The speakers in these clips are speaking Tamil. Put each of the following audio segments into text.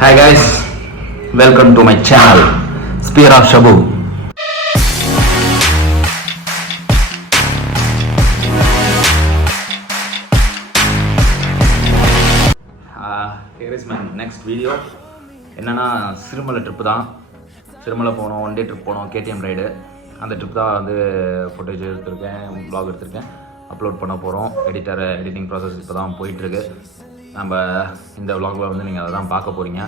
Hi guys, welcome to my channel, Spear of Shabu. Here is my next video. என்னன்னா சிறுமலை ட்ரிப்பு தான். சிறுமலை போனோம், ஒன் டே ட்ரிப் போனோம், KTM ரைடு. அந்த ட்ரிப் தான் வந்து ஃபுட்டேஜ் எடுத்திருக்கேன், வ்ளாக் எடுத்திருக்கேன், அப்லோட் பண்ண போகிறோம். எடிட்டிங் ப்ராசஸ் இப்போ தான் போயிட்டுருக்கு. நம்ம இந்த வ்ளாகில் வந்து நீங்கள் அதை தான் பார்க்க போகிறீங்க.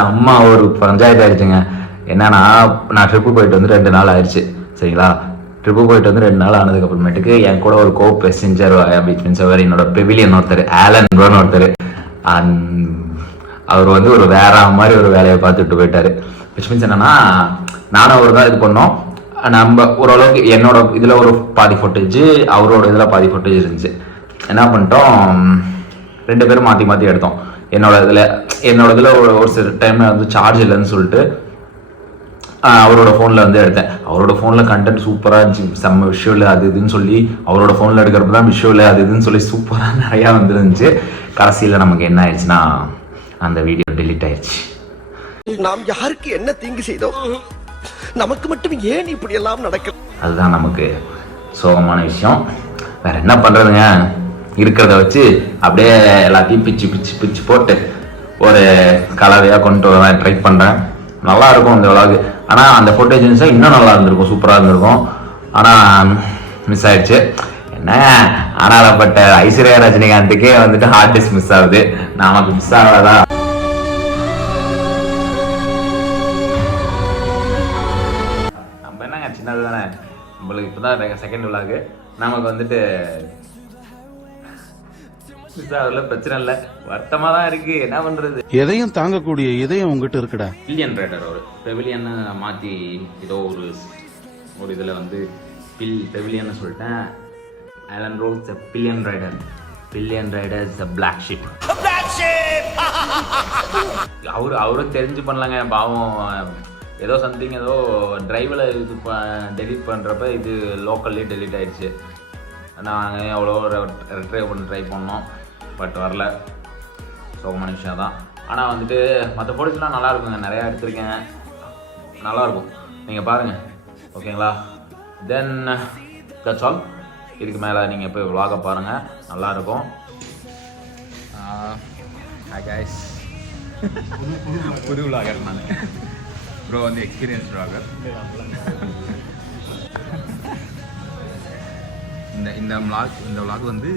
அம்மா ஒரு பஞ்சாயத்து ஆயிடுச்சுங்க. என்னன்னா நான் ட்ரிப்பு போயிட்டு வந்து 2 நாள் ஆயிடுச்சு, சரிங்களா? ட்ரிப்பு போயிட்டு வந்து 2 நாள் ஆனதுக்கு அப்புறமேட்டுக்கு என் கூட ஒரு கோ பேசஞ்சர் பீச் மீன்ஸ் அவர் என்னோட பெவிலியன் ஒருத்தர், ஆலன் ப்ரோன்னு ஒருத்தர், அவர் வந்து ஒரு வேற மாதிரி ஒரு வேலையை பார்த்துட்டு போயிட்டாரு. விச் மீன்ஸ் என்னன்னா, நானும் அவர் தான் இது பண்ணோம். நம்ம ஓரளவுக்கு என்னோட இதில் ஒரு பாதி ஃபுட்டேஜ், அவரோட இதில் பாதி ஃபுட்டேஜ் இருந்துச்சு. என்ன பண்ணிட்டோம், 2 பேரும் மாற்றி மாற்றி எடுத்தோம். என்னோட இதில் ஒரு சில டைமில் வந்து சார்ஜ் இல்லைன்னு சொல்லிட்டு அவரோட ஃபோனில் வந்து எடுத்தேன். அவரோட ஃபோனில் கண்டென்ட் சூப்பராக இருந்துச்சு, செம்ம விஷுவல் அது இதுன்னு சொல்லி. அவரோட ஃபோனில் எடுக்கிறப்ப தான் விஷுவல் அது இதுன்னு சொல்லி சூப்பராக நிறையா வந்துருந்துச்சு. கடைசியில் நமக்கு என்ன ஆயிடுச்சுன்னா, அந்த வீடியோ டெலீட் ஆயிடுச்சு. நாம் யாருக்கு என்ன தீங்கு செய்தோம், நமக்கு மட்டும் ஏன் இப்படி எல்லாம் நடக்கும்? அதுதான் நமக்கு சோகமான விஷயம். வேற என்ன பண்றதுங்க, இருக்கிறத வச்சு அப்படியே எல்லாத்தையும் பிச்சு போட்டு ஒரு கலவையா கொண்டு வர ட்ரை பண்றேன். நல்லா இருக்கும் இந்த விளாக். ஆனா அந்த ஃபுட்டேஜ் இன்னும் நல்லா இருந்திருக்கும், சூப்பரா இருந்திருக்கும். ஆனா மிஸ் ஆயிடுச்சு. என்ன ஆனாலப்பட்ட ஐஸ்வர்யா ரஜினிகாந்துக்கே வந்துட்டு ஹார்ட் டிஸ்க் மிஸ் ஆகுது, நமக்கு மிஸ் ஆகாதா? நம்ம என்னங்க சின்னது தானே, நம்மளுக்கு இப்பதான் செகண்ட் விளாக், நமக்கு வந்துட்டு மிஸ் ஆகல, பிரச்சனை இல்லை, வருத்தமா தான் இருக்கு. என்ன பண்றது, எதையும் தாங்கக்கூடிய இதயம் உங்ககிட்ட இருக்குடா. பில்லியன் ரைடர் ஒரு பெவிலியன் மாத்தி ஏதோ ஒரு இதுல வந்து பெவிலியன் சொல்லிட்டேன். Alan Rose pillion rider is a black sheep. அவரும் தெரிஞ்சு பண்ணலாங்க, பாவம். ஏதோ சம்திங் ஏதோ டிரைவில் இது டெலிட் பண்ணுறப்ப இது லோக்கல்லே டெலிட் ஆயிடுச்சு. நாங்கள் எவ்வளோ ரிட்ரைவ் பண்ணி ட்ரை பண்ணோம், பட் வரல. சோகமான விஷயம் தான். ஆனால் வந்துட்டு மற்ற ஃபோட்டோஸ்லாம் நல்லா இருக்குங்க, நிறையா எடுத்திருக்கேன், நல்லாயிருக்கும், நீங்கள் பாருங்கள், ஓகேங்களா? Then that's all. இதுக்கு மேலே நீங்கள் போய் விளாக பாருங்கள், நல்லாயிருக்கும். ஹாய் கைஸ், புது விளாகர் நான். ப்ரோ வந்து எக்ஸ்பீரியன்ஸ் விளாகர். இந்த விளாக் வந்து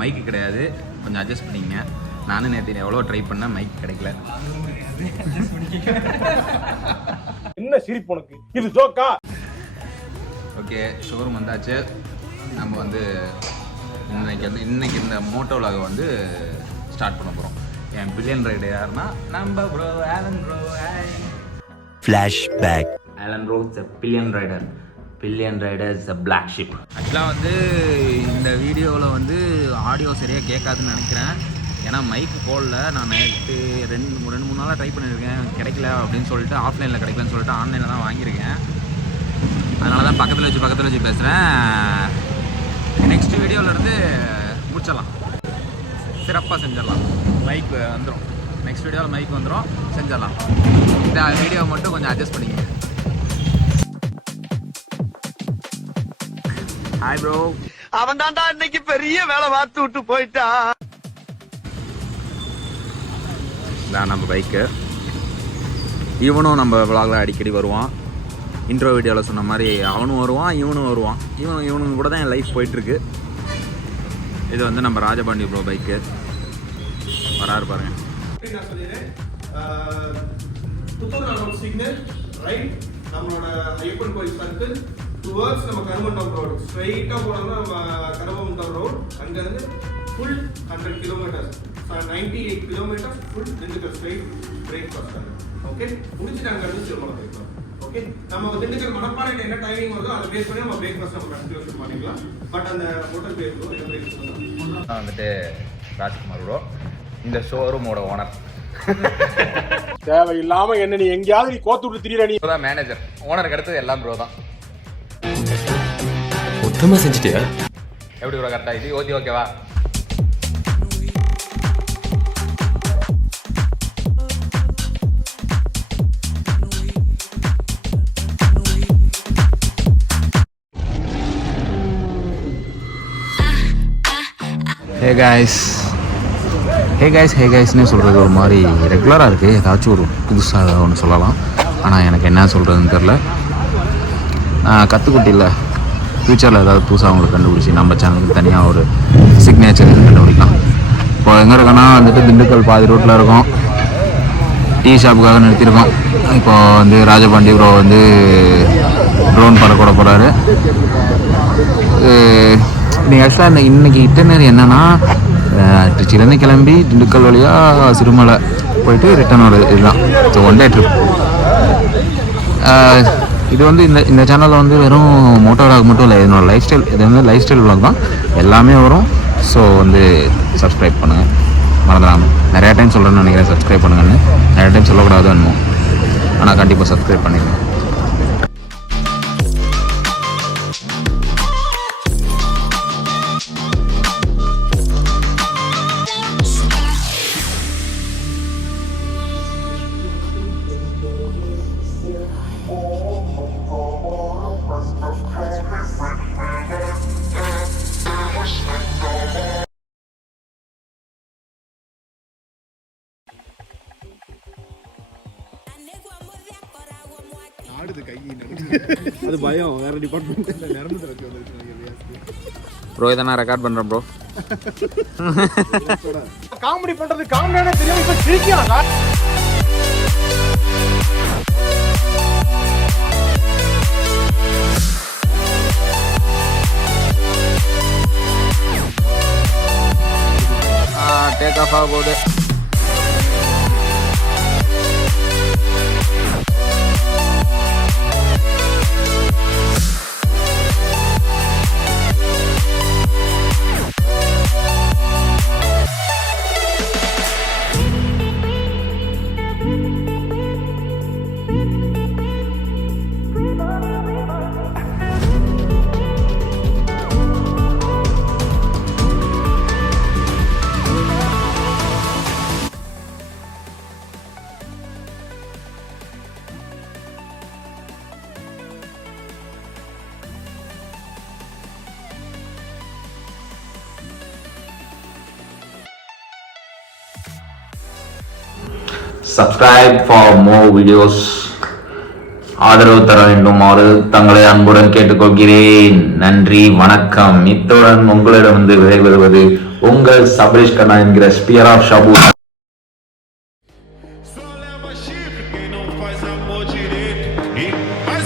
மைக்கு கிடையாது, கொஞ்சம் அட்ஜஸ்ட் பண்ணிங்க. நானும் நேற்று எவ்வளோ ட்ரை பண்ணேன், மைக் கிடைக்கல. என்ன சிரிப்பு உனக்கு, இது ஜோக்கா? ஓகே, ஷோரூம் வந்தாச்சு. நம்ம வந்து இன்னைக்கு இந்த மோட்டோ விளாகை வந்து ஸ்டார்ட் பண்ண போகிறோம். என் பில்லியன் ரைடு யாருன்னா நம்ம bro Alan bro. Flashback. Alan Rose pillion rider is a black sheep. ஆக்சுவலாக வந்து இந்த வீடியோவில் வந்து ஆடியோ சரியாக கேட்காதுன்னு நினைக்கிறேன். ஏன்னா மைக்கு போடல. நான் நேற்று 2-3 நாளாக ட்ரை பண்ணியிருக்கேன், கிடைக்கல அப்படின்னு சொல்லிட்டு, ஆஃப்லைனில் கிடைக்கலன்னு சொல்லிட்டு ஆன்லைனில் தான் வாங்கியிருக்கேன். அதனால தான் பக்கத்தில் வச்சு பேசுகிறேன். நெக்ஸ்ட் வீடியோவிலேருந்து முடிச்சிடலாம், சிறப்பாக செஞ்சிடலாம். மைக் வந்துடும், நெக்ஸ்ட் வீடியோவில் மைக் வந்துடும், செஞ்சிடலாம். இந்த வீடியோவை மட்டும் கொஞ்சம் அட்ஜஸ்ட் பண்ணிக்கங்க. Hi bro. அவன் தான்டா இன்னைக்கு பெரிய வேலை பார்த்து விட்டு போயிட்டான். இதான் நம்ம பைக்கு. இவனும் நம்ம விளாகில் அடிக்கடி வருவான். இன்ட்ரோ வீடியோவில் சொன்ன மாதிரி அவனும் வருவான், இவனும் வருவான். இவனுங்க கூட தான் என் லைஃப் போயிட்டுருக்கு. இது வந்து நம்ம ராஜபாண்டி ப்ரோ பைக்கு. வராரு பாருங்க. நம்மளோட ஐயப்பன் கோயில் சர்க்கிள் டுவர்ட்ஸ் நம்ம கருமண்டம் ரோடு ஸ்ட்ரைட்டா போனோம்னா நம்ம கருமண்டம் ரோடு. அங்கிருந்து full 100 kilometres, 98 kilometres full Dindigul straight breakfast. Okay, முடிச்சுட்டு அங்க இருந்து திருமணம் போய்க்கலாம். ஓகே, நம்ம திண்டுக்கல் மணப்பாறையில என்ன டைமிங் வருதோ அதை பேஸ் பண்ணி நம்ம பிரேக்ஃபாஸ்ட் நம்ம கன்டினியூ பண்ணிக்கலாம். பட் அந்த ஹோட்டல் பேர் என்ன பேர் வந்துட்டு ராஜ்குமார் ப்ரோ, இந்த ஷோரூமோட ஓனர். தேவையில்லாம என்ன நீ எங்கேயாவது நீ கோத்து விட்டு திரியற நீ தான் மேனேஜர். ஓனருக்கு அடுத்தது எல்லாம் ப்ரோ தான். மொத்தமா செஞ்சுட்டியா? எப்படி ப்ரோ கரெக்டா இது ஓகேவா? ஹே கைஸ்னே சொல்கிறது ஒரு மாதிரி ரெகுலராக இருக்குது. ஏதாச்சும் ஒரு புதுசாக ஒன்று சொல்லலாம். ஆனால் எனக்கு என்ன சொல்கிறதுன்னு தெரில. கற்றுக்குட்டி இல்லை, ஃப்யூச்சரில் ஏதாவது புதுசாக அவங்களுக்கு கண்டுபிடிச்சி நம்ம சேனலுக்கு தனியாக ஒரு சிக்னேச்சர் கண்டுபிடிக்கலாம். இப்போ எங்கே இருக்கோன்னா வந்துட்டு திண்டுக்கல் பாதி ரோட்டில் இருக்கோம். டீ ஷாப்புக்காக நிறுத்தியிருக்கோம். இப்போ வந்து ராஜபாண்டி ப்ரோ வந்து ட்ரோன் பறக்கூட போகிறாரு. நீங்கள் ஆக்சுவலாக இன்றைக்கி இட்டனரி என்னென்னா திருச்சியிலேருந்து கிளம்பி திண்டுக்கல் வழியாக சிறுமலை போயிட்டு ரிட்டர்ன் வருது. இதுதான் ஸோ ஒன் டே ட்ரிப். இது வந்து இந்த சேனலில் வந்து வெறும் மோட்டோ விளாக் மட்டும் இல்லை, என்னோடய லைஃப் ஸ்டைல். இது வந்து லைஃப் ஸ்டைல் விளாக் தான், எல்லாமே வரும். ஸோ வந்து சப்ஸ்கிரைப் பண்ணுங்கள் மறந்துடாமல். நிறையா டைம் சொல்கிறேன்னு நினைக்கிறேன் சப்ஸ்கிரைப் பண்ணுங்கன்னு. நிறையா டைம் சொல்லக்கூடாது என்னமோ, ஆனால் கண்டிப்பாக சப்ஸ்கிரைப் பண்ணிடுங்க. அது பயம், வேற டிபார்ட்மெண்ட் நரம்பு திறக்க ப்ரோ இதை நான் ரெக்கார்ட் பண்ணுறேன் ப்ரோ. காமெடி பண்றது காமெடியான தெரியும் இப்ப சிரிக்கிறாங்க. டேக் ஆஃப் ஆக போகுது. Subscribe for more videos. ஆதரவு தர வேண்டுமாறு தங்களை அன்புடன் கேட்டுக்கொள்கிறேன். நன்றி, வணக்கம். இத்துடன் உங்களிடமிருந்து விடைபெறுவது உங்கள் சபரீஷ் கண்ணா என்கிற ஸ்பியர் ஆஃப் ஷாபு. Só leva chifre quem não faz amor direito. E vai